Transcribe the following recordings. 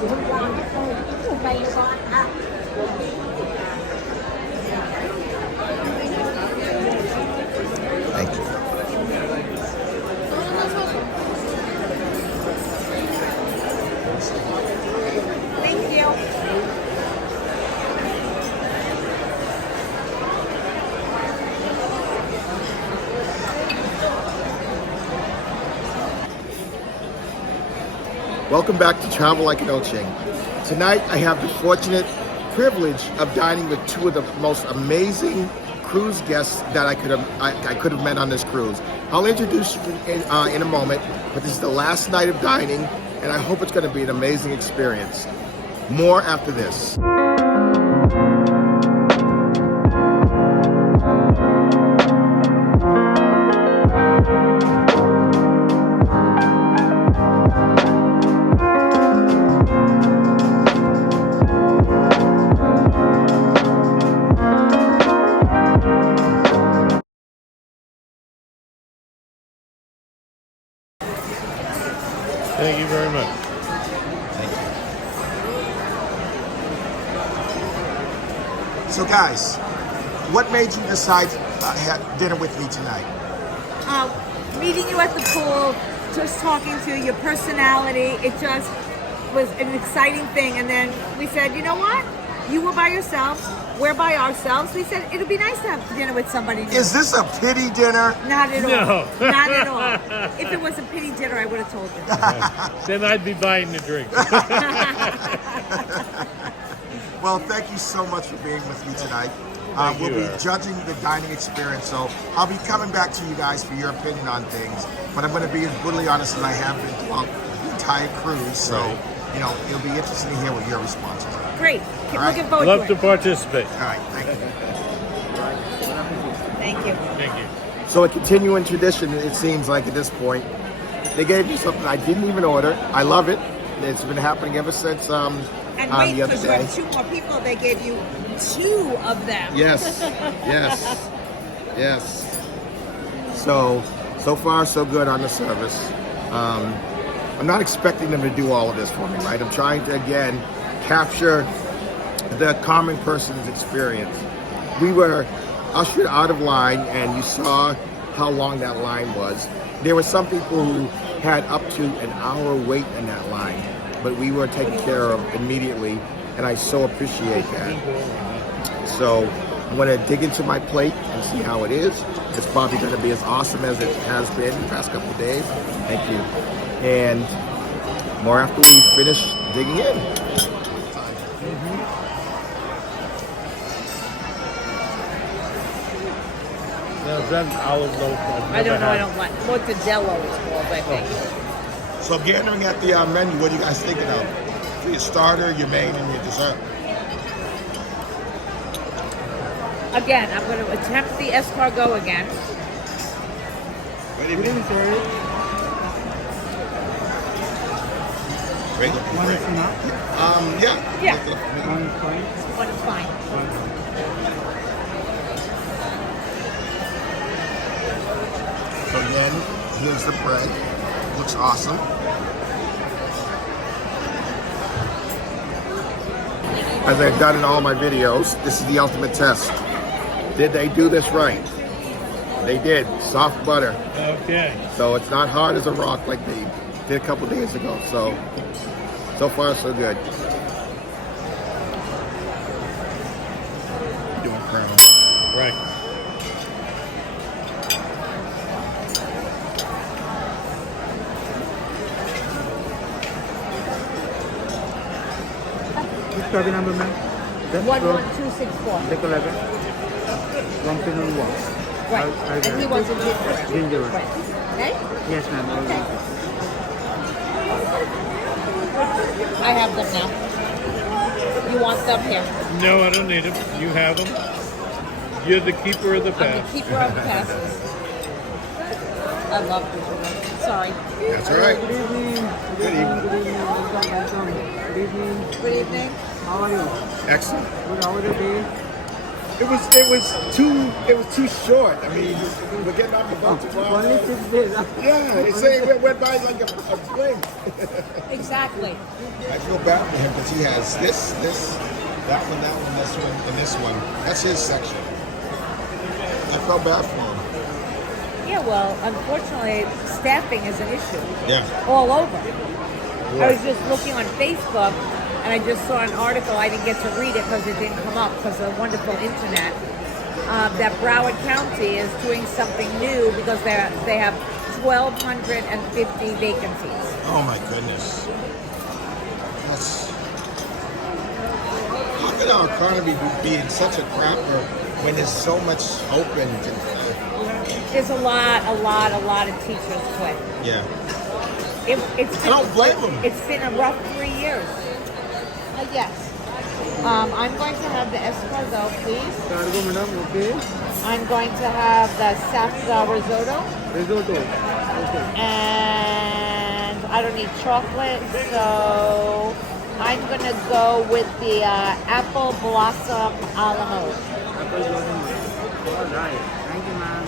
Thank you. Thank you. Welcome back to Travel Like an Oching. Tonight I have the fortunate privilege of dining with two of the most amazing cruise guests that I could have met on this cruise. I'll introduce you in a moment, but this is the last night of dining, and I hope it's going to be an amazing experience. More after this. Thank you very much. Thank you. So guys, what made you decide to have dinner with me tonight? Meeting you at the pool, just talking to you, your personality, it just was an exciting thing. And then we said, you know what? You were by yourself, we're by ourselves. We said, it'd be nice to have dinner with somebody new. Is this a pity dinner? Not at all. No. Not at all. If it was a pity dinner, I would have told you. Then I'd be buying the drink. Well, thank you so much for being with me tonight. We'll be judging the dining experience, so I'll be coming back to you guys for your opinion on things. But I'm going to be as brutally honest as I have been throughout the entire cruise, so you know it'll be interesting to hear what your responses are. Great. All right. Looking forward Love to to it. participate. All right, thank you. Thank you. Thank you. So a continuing tradition, it seems like at this point, they gave me something I didn't even order. I love it. It's been happening ever since And wait, the other because you day. have two more people, they gave you two of them. Yes, yes, yes. So far so good on the service. I'm not expecting them to do all of this for me, right? I'm trying to, again, capture the common person's experience. We were ushered out of line, and you saw how long that line was. There were some people who had up to an hour wait in that line, but we were taken care of immediately, and I so appreciate that. So I'm going to dig into my plate and see how it is. It's probably going to be as awesome as it has been the past couple of days. Thank you. And more after we finish digging in. Now, is that an olive loaf? I don't know, I don't like mortadella it's called, I think. So gathering at the menu, what are you guys thinking of? For your starter, your main, and your dessert? Again, I'm going to attempt the escargot again. What do you mean? Regular One is enough. Yeah. Yeah. One is fine. One is fine. So again, here's the bread. Looks awesome. As I've done in all my videos, this is the ultimate test. Did they do this right? They did. Soft butter. Okay. So it's not hard as a rock like they did a couple days ago. So far so good. Doing crown. Right. Which cabin number, ma'am? 11264. Take 11. One pin on one. Right. I'll And he get wants a ginger. ginger. Right. Okay? Yes, ma'am. Okay. I have them now. You want them here? No, I don't need them. You have them. You're the keeper of the I'm pass. the keeper of the passes. I love this. Sorry. That's all right. Good evening. Good evening. Good evening. Welcome. Good evening. Good evening. How are you? Excellent. Good. How was your day? it was too short. I mean, we're getting off the boat tomorrow. Only 6 days. Yeah, it's saying it went by like a blink. Exactly. I feel bad for him because he has this, that one, this one, and this one. That's his section. I felt bad for him. Yeah, well, unfortunately, staffing is an issue Yeah. all over. I was just looking on Facebook, and I just saw an article. I didn't get to read it because it didn't come up because of the wonderful internet. That Broward County is doing something new because they have 1,250 vacancies. Oh my goodness. How can our economy be in such a crapper when there's so much open? There's a lot of teachers quit. Yeah. I don't blame them. It's been a rough 3 years. Yes. I'm going to have the escargot, please. Cargo, madam. Okay. I'm going to have the safra risotto. Risotto. Okay. And I don't need chocolate, so I'm going to go with the apple blossom a la mode. Apple blossom. All right. Thank you, ma'am.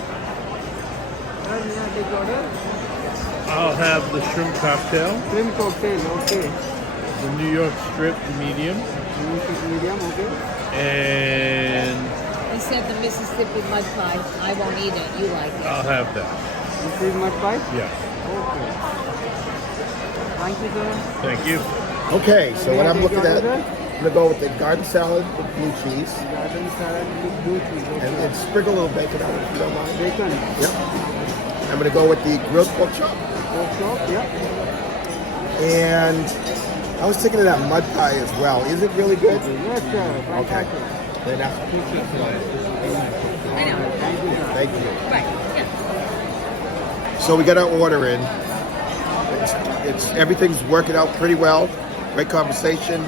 Sir, may I take order? I'll have the shrimp cocktail, Shrimp cocktail. Okay. the New York strip medium, Medium. Okay. and He said the Mississippi mud pie. I won't eat it. You like it. I'll have that. This is mud pie. Yes. Okay. Thank you, sir. Thank you. Okay, so what I'm looking at, Order? I'm gonna go with the garden salad with blue cheese Garden salad with blue cheese. Okay. and sprinkle a little bacon on it if you don't mind. Bacon. Yep. I'm gonna go with the grilled pork chop. Pork chop. Yeah. And I was thinking of that mud pie as well. Is it really good? Yes, sir. Okay. Fantastic. Then that's I know. Thank you, sir. Thank you. Right. Yeah. So we got our order in. It's everything's working out pretty well. Great conversation.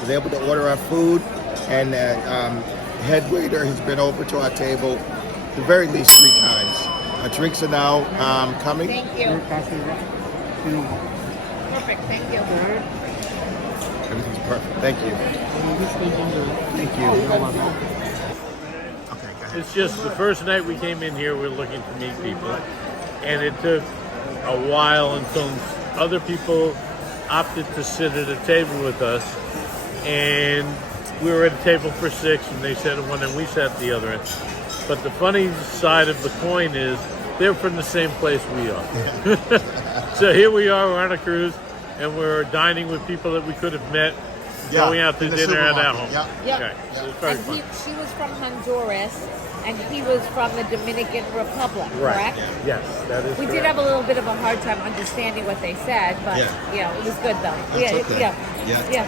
Was able to order our food, and head waiter has been over to our table at the very least 3 times. Our drinks are now coming. Thank you. Perfect. Thank you. Everything's perfect. Thank you. Thank you. Okay, go ahead. It's just the first night we came in here, we were looking to meet people, and it took a while until other people opted to sit at a table with us, and we were at a table for 6, and they sat at one and we sat at the other end. But the funny side of the coin is they're from the same place we are. So here we are, we're on a cruise, and we're dining with people that we could have met going out to in the dinner at our supermarket. home. Yeah. Okay, so it's very And fun. she was from Honduras, and he was from the Dominican Republic, correct? Yes, that is We correct. did have a little bit of a hard time understanding what they said, but Yeah. it was good though. That's okay. Yeah. Yeah.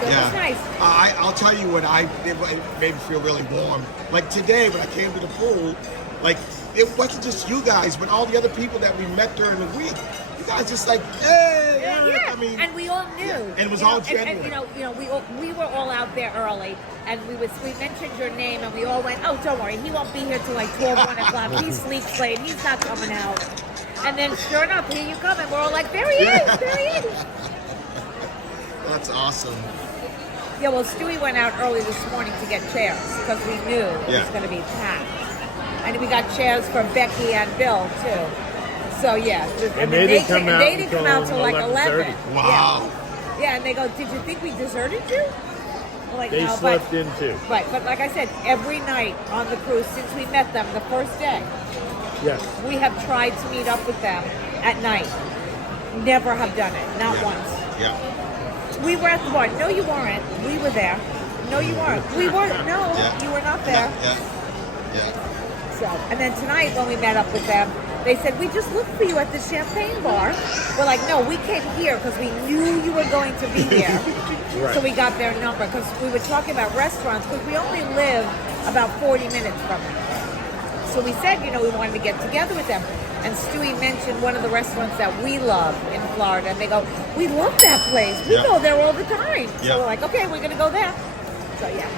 So it was nice. I'll tell you what it made me feel really warm. Like today when I came to the pool, like it wasn't just you guys, but all the other people that we met during the week. You guys just like, hey, Yeah, I mean, and we all knew. and it was you all know, genuine. And we were all out there early, and we mentioned your name, and we all went, oh, don't worry, he won't be here till like 12, 1 o'clock. He sleeps late. He's not coming out. And then sure enough, here you come, and we're all like, there he is, there he is. That's awesome. Yeah, well, Stewie went out early this morning to get chairs because we knew it was Yeah. going to be packed. And we got chairs for Becky and Bill, too. So, yeah. And they didn't come out they didn't come out until till like 11. 11:30. Wow. Yeah, and they go, did you think we deserted you? We're like, They no, slept in too. Right, but like I said, every night on the cruise since we met them the first day, Yes. we have tried to meet up with them at night. Never have done it, not Yeah. once. Yeah. We were at the bar. No, you weren't. We were there. No, you weren't. We weren't. No, Yeah. you were not there. Yeah. So, and then tonight when we met up with them, they said, we just looked for you at the champagne bar. We're like, no, we came here because we knew you were going to be here. Right. So we got their number because we were talking about restaurants because we only live about 40 minutes from them. So we said, we wanted to get together with them. And Stewie mentioned one of the restaurants that we love in Florida. And they go, we love that place. We Yeah. go there all the time. Yeah. So we're like, okay, we're going to go there. So yeah.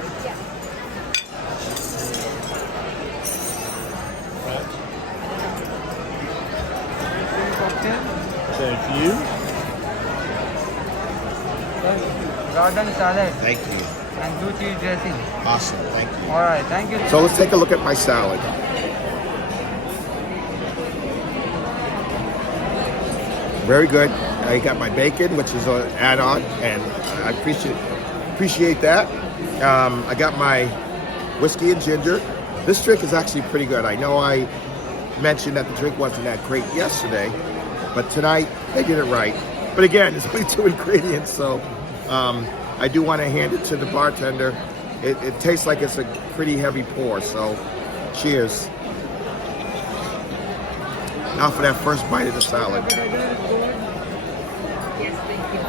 Thank you. Garden salad. Thank you. and blue cheese dressing. Awesome, thank you. All right, thank you. So let's take a look at my salad. Very good. I got my bacon, which is an add-on, and I appreciate that. I got my whiskey and ginger. This drink is actually pretty good. I know I mentioned that the drink wasn't that great yesterday, but tonight they did it right. But again, it's only 2 ingredients, so I do want to hand it to the bartender. It tastes like it's a pretty heavy pour, so cheers. Now for that first bite of the salad. Yes, thank you.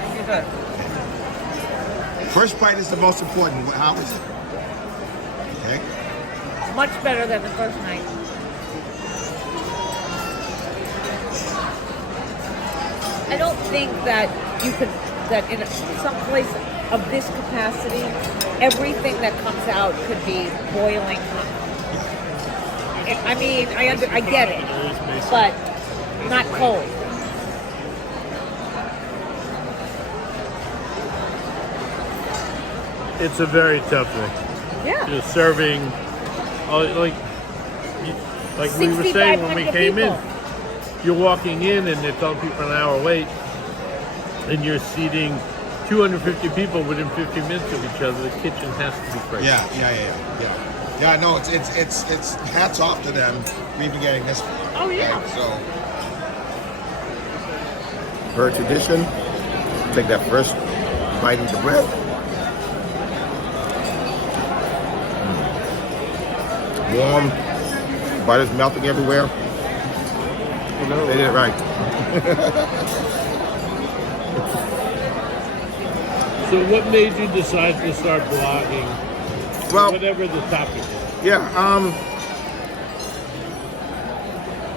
Thank you, sir. First bite is the most important. How is it? Okay. Much better than the first night. I don't think that you could, that in some place of this capacity, everything that comes out could be boiling hot. I mean, I get it, but not cold. It's a very tough thing. Yeah. Just serving, like we were saying when we 6,500 came in, people. you're walking in and they're telling people an hour late, and you're seating 250 people within 50 minutes of each other. The kitchen has to be crazy. Yeah. Yeah, no, it's hats off to them for even getting this. Oh, yeah. Right, so, per tradition, take that first bite of the bread. Warm, butter's melting everywhere. They did it right. So what made you decide to start blogging? Well, Whatever the topic is. yeah,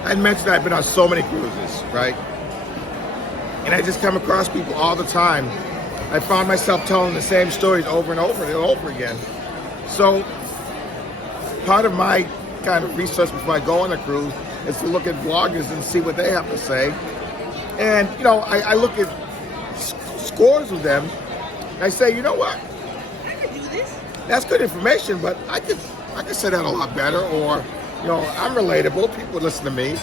I mentioned I've been on so many cruises, right? And I just come across people all the time. I found myself telling the same stories over and over and over again. So part of my kind of research before I go on a cruise is to look at bloggers and see what they have to say. And, you know, I look at scores of them, and I say, you know what? I could do this. That's good information, but I could say that a lot better, or, you know, I'm relatable, people listen to me.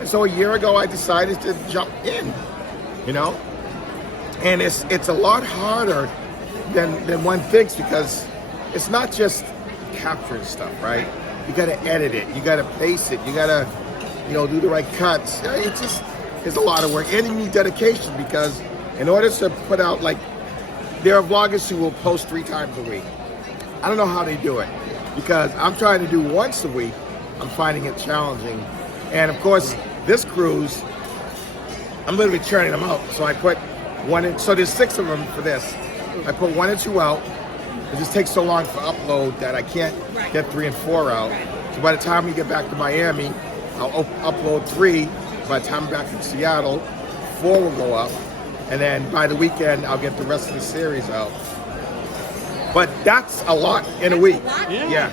And so a year ago I decided to jump in, you know? And it's a lot harder than one thinks, because it's not just capturing stuff, right? You gotta edit it, you gotta pace it, you gotta, you know, do the right cuts. It's a lot of work, and you need dedication, because in order to put out, like, there are vloggers who will post 3 times a week. I don't know how they do it, because I'm trying to do once a week. I'm finding it challenging. And of course, this cruise, I'm literally churning them out. So I put one in, so there's 6 of them for this. I put 1 and 2 out. It just takes so long for upload that I can't get 3 and 4 out. So by the time we get back to Miami, I'll upload 3. By the time I'm back in Seattle, 4 will go up. And then by the weekend, I'll get the rest of the series out. But that's a lot in a week. Yeah.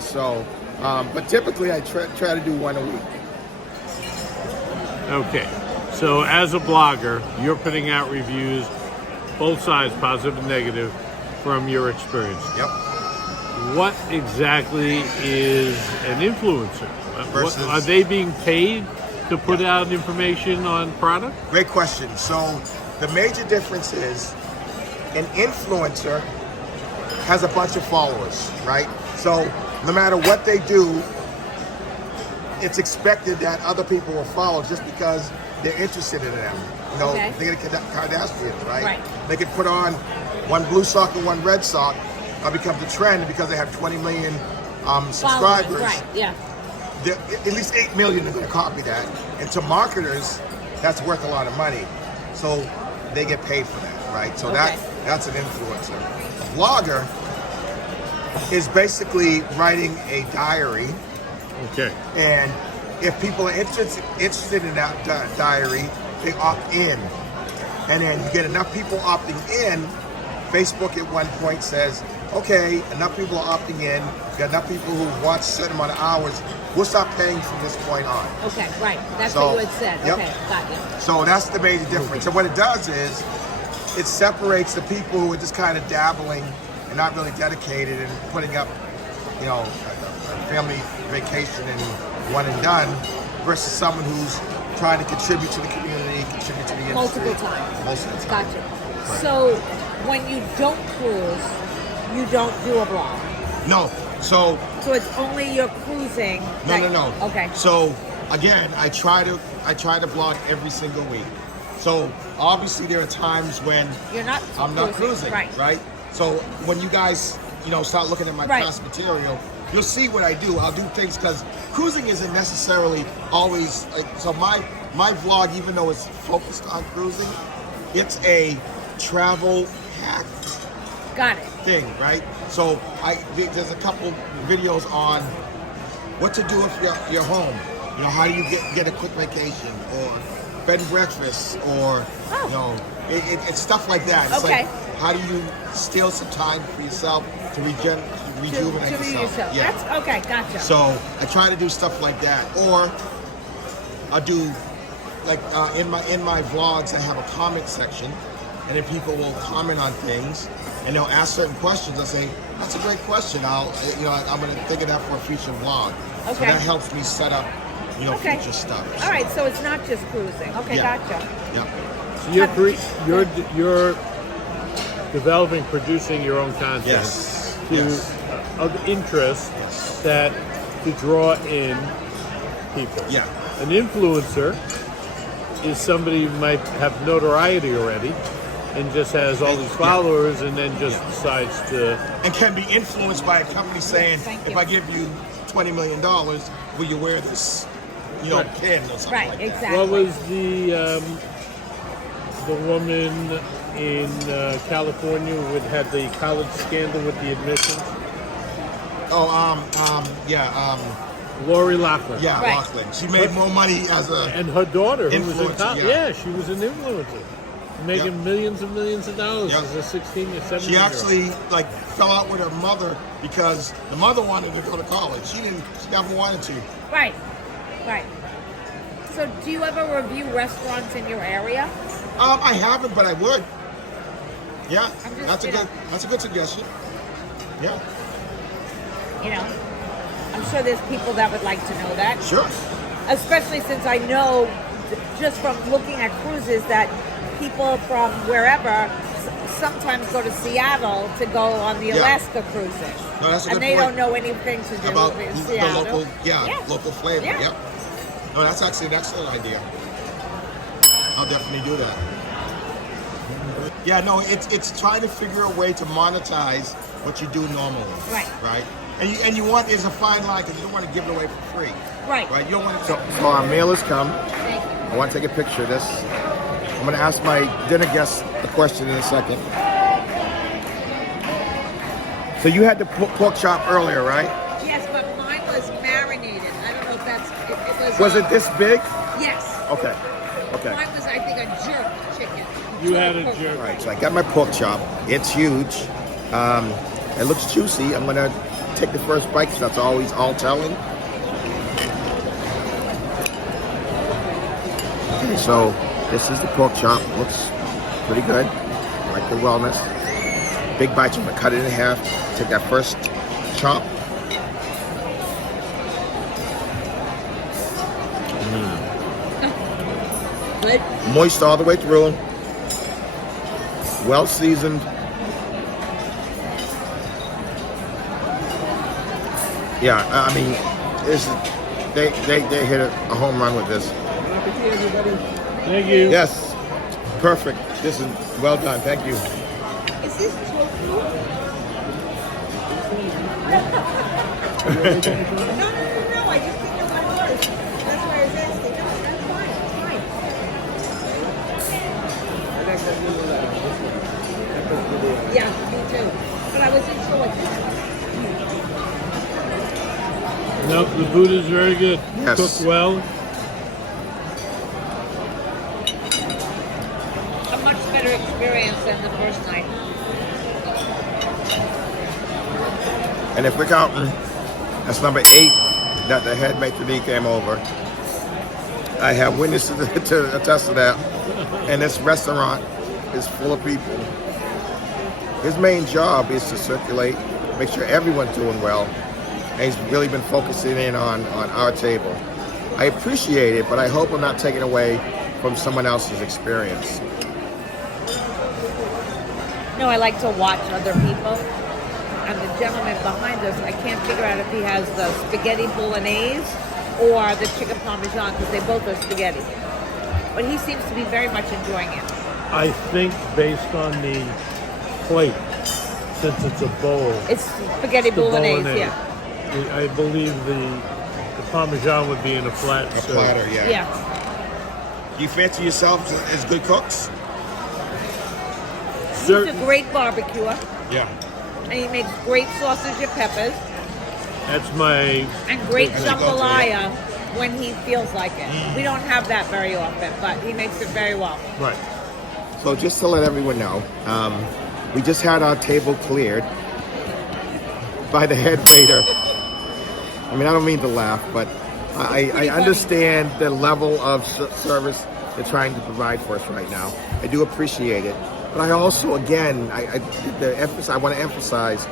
So, but typically I try to do 1 a week. Okay, so as a blogger, you're putting out reviews, both sides, positive and negative, from your experience. Yep. What exactly is an influencer? Versus- Are they being paid to put out information on product? Great question. So the major difference is an influencer has a bunch of followers, right? So no matter what they do, it's expected that other people will follow just because they're interested in them. You know, Okay. they get Kardashians, right? Right. They can put on one blue sock and one red sock, becomes a trend because they have 20 million subscribers. Followers, right, yeah. At least 8 million are going to copy that. And to marketers, that's worth a lot of money. So they get paid for that, right? So that's an influencer. A vlogger is basically writing a diary. Okay. And if people are interested in that diary, they opt in. And then you get enough people opting in, Facebook at one point says, okay, enough people are opting in, we got enough people who watch a certain amount of hours, we'll stop paying from this point on. Okay, right. That's So, what you had said. yep. Okay, got you. So that's the major difference. And what it does is, it separates the people who are just kind of dabbling and not really dedicated and putting up, you know, a family vacation and one and done, versus someone who's trying to contribute to the community, contribute to the industry. Multiple times. Most of the time. Gotcha. Right. So when you don't cruise, you don't do a blog. No. So it's only your cruising. no. Okay. So again, I try to blog every single week. So obviously there are times when You're not. I'm not cruising, right? So when you guys, start looking at my past material, you'll see what I do. I'll do things because cruising isn't necessarily always. So my vlog, even though it's focused on cruising, it's a travel hack Got it. thing, right? So there's a couple videos on what to do if you're home. How do you get a quick vacation or bed and breakfast or it's stuff like that. It's Okay. like how do you steal some time for yourself to rejuvenate yourself? Yeah. That's okay. Gotcha. So I try to do stuff like that, or I do like in my vlogs I have a comment section, and then people will comment on things and they'll ask certain questions. I say that's a great question. I'm going to think of that for a future vlog. Okay. So that helps me set up future stuff. All right. So it's not just cruising. Okay. Yeah. Gotcha. Yeah. So you're developing, producing your own content of interest that to draw in people. Yeah. An influencer is somebody who might have notoriety already and just has all these followers and then just decides to... And can be influenced by a company saying, Thank you. if I give you $20 million, will you wear this, pin or something like that? Exactly. What was the woman in California who had the college scandal with the admissions? Lori Loughlin. Yeah, Right. Loughlin. She made more money as a... And her daughter, who was in Influencer, college, yeah. she was an influencer, making millions and millions of dollars as a 16 or 17 She actually fell out with her mother because the mother wanted to go to college. She never wanted to. Right. So do you ever review restaurants in your area? I haven't, but I would. Yeah, I'm just, that's a good suggestion. Yeah. I'm sure there's people that would like to know that. Sure. Especially since I know, just from looking at cruises, that people from wherever sometimes go to Seattle to go on the Alaska cruises. No, that's a and good they point. don't know anything to do About with the Seattle. local flavor. Yeah. Yep. No, that's actually an excellent idea. I'll definitely do that. Yeah, no, it's trying to figure a way to monetize what you do normally. Right. And you want there's a fine line because you don't want to give it away for free. Right. You don't want to. So our meal has come. Thank you. I want to take a picture of this. I'm going to ask my dinner guests a question in a second. So you had the pork chop earlier, right? Yes, but mine was marinated. I don't know if that's... It Was it this big? Yes. Okay. Mine was, I think, a jerk chicken. You had a jerk. All right, so I got my pork chop. It's huge. It looks juicy. I'm going to take the first bite because that's always all telling. Okay, so this is the pork chop. Looks pretty good. I like the wellness. Big bites. I'm going to cut it in half. Take that first chop. Good. Moist all the way through. Well seasoned. Yeah, I mean, they hit a home run with this. Thank you. Yes, perfect. This is well done. Thank you. Is this tofu? No, I just didn't know what it was. That's why I was asking. No, that's fine. It's fine. Yeah, me too. But I wasn't sure what this was. No, the food is very good. Yes. Cooked well. A much better experience than the first night. And if we're counting, that's number 8 that the head maitre d' came over. I have witnesses to attest to that. And this restaurant is full of people. His main job is to circulate, make sure everyone's doing well. And he's really been focusing in on our table. I appreciate it, but I hope I'm not taking away from someone else's experience. No, I like to watch other people. And the gentleman behind us, I can't figure out if he has the spaghetti bolognese or the chicken parmesan, because they both are spaghetti. But he seems to be very much enjoying it. I think based on the plate, since it's a bowl, It's spaghetti it's the bolognese, yeah. I believe the Parmesan would be in a flat A serve. platter, yeah. Yeah. Do you fancy yourselves as good cooks? He's a Certain, great barbecuer, Yeah. and he makes great sausage and peppers, that's my, and great That's what you go to, jambalaya when he feels like it. We don't have that very often, but he makes it very well. right. So just to let everyone know, we just had our table cleared by the head waiter. I mean, I don't mean to laugh, but I understand the level of service they're trying to provide for us right now. I do appreciate it. But I also, again, I want to emphasize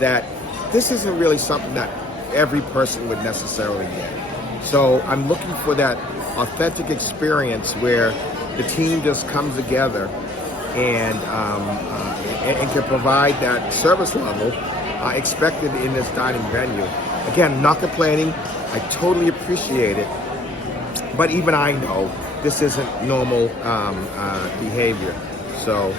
that this isn't really something that every person would necessarily get. So I'm looking for that authentic experience where the team just comes together and can provide that service level expected in this dining venue. Again, not complaining. I totally appreciate it. But even I know this isn't normal behavior. So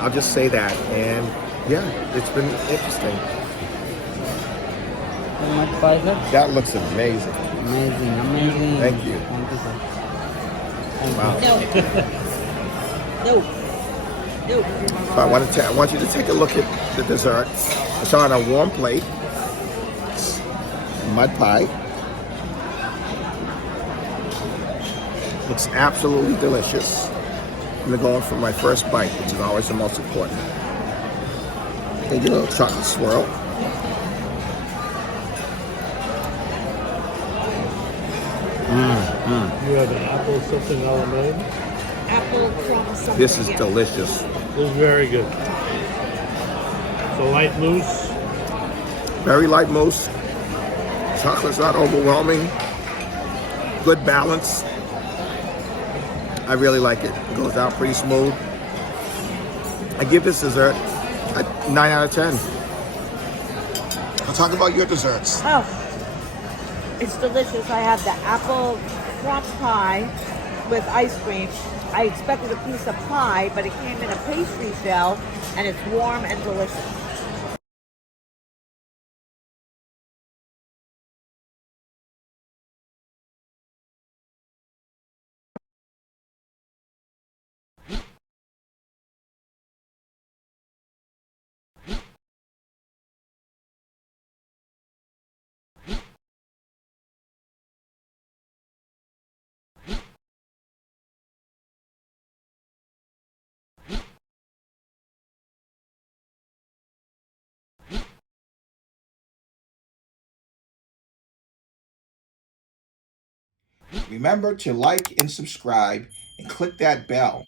I'll just say that. And yeah, it's been interesting. So much pie, sir. That looks amazing. Amazing. Thank you. Thank you, sir. Wow. No. No. So I want you to take a look at the dessert. It's on a warm plate. It's mud pie. Looks absolutely delicious. I'm gonna go in for my first bite, which is always the most important. Take a little chocolate swirl. You have an apple something a la mode. Apple crumb something. This is yeah. delicious. This is very good. It's a light mousse. Very light mousse. Chocolate's not overwhelming. Good balance. I really like it. It goes out pretty smooth. I give this dessert a 9 out of 10. I'll talk about your desserts. Oh, it's delicious. I have the apple crumb pie with ice cream. I expected a piece of pie, but it came in a pastry shell, and it's warm and delicious. Remember to like and subscribe and click that bell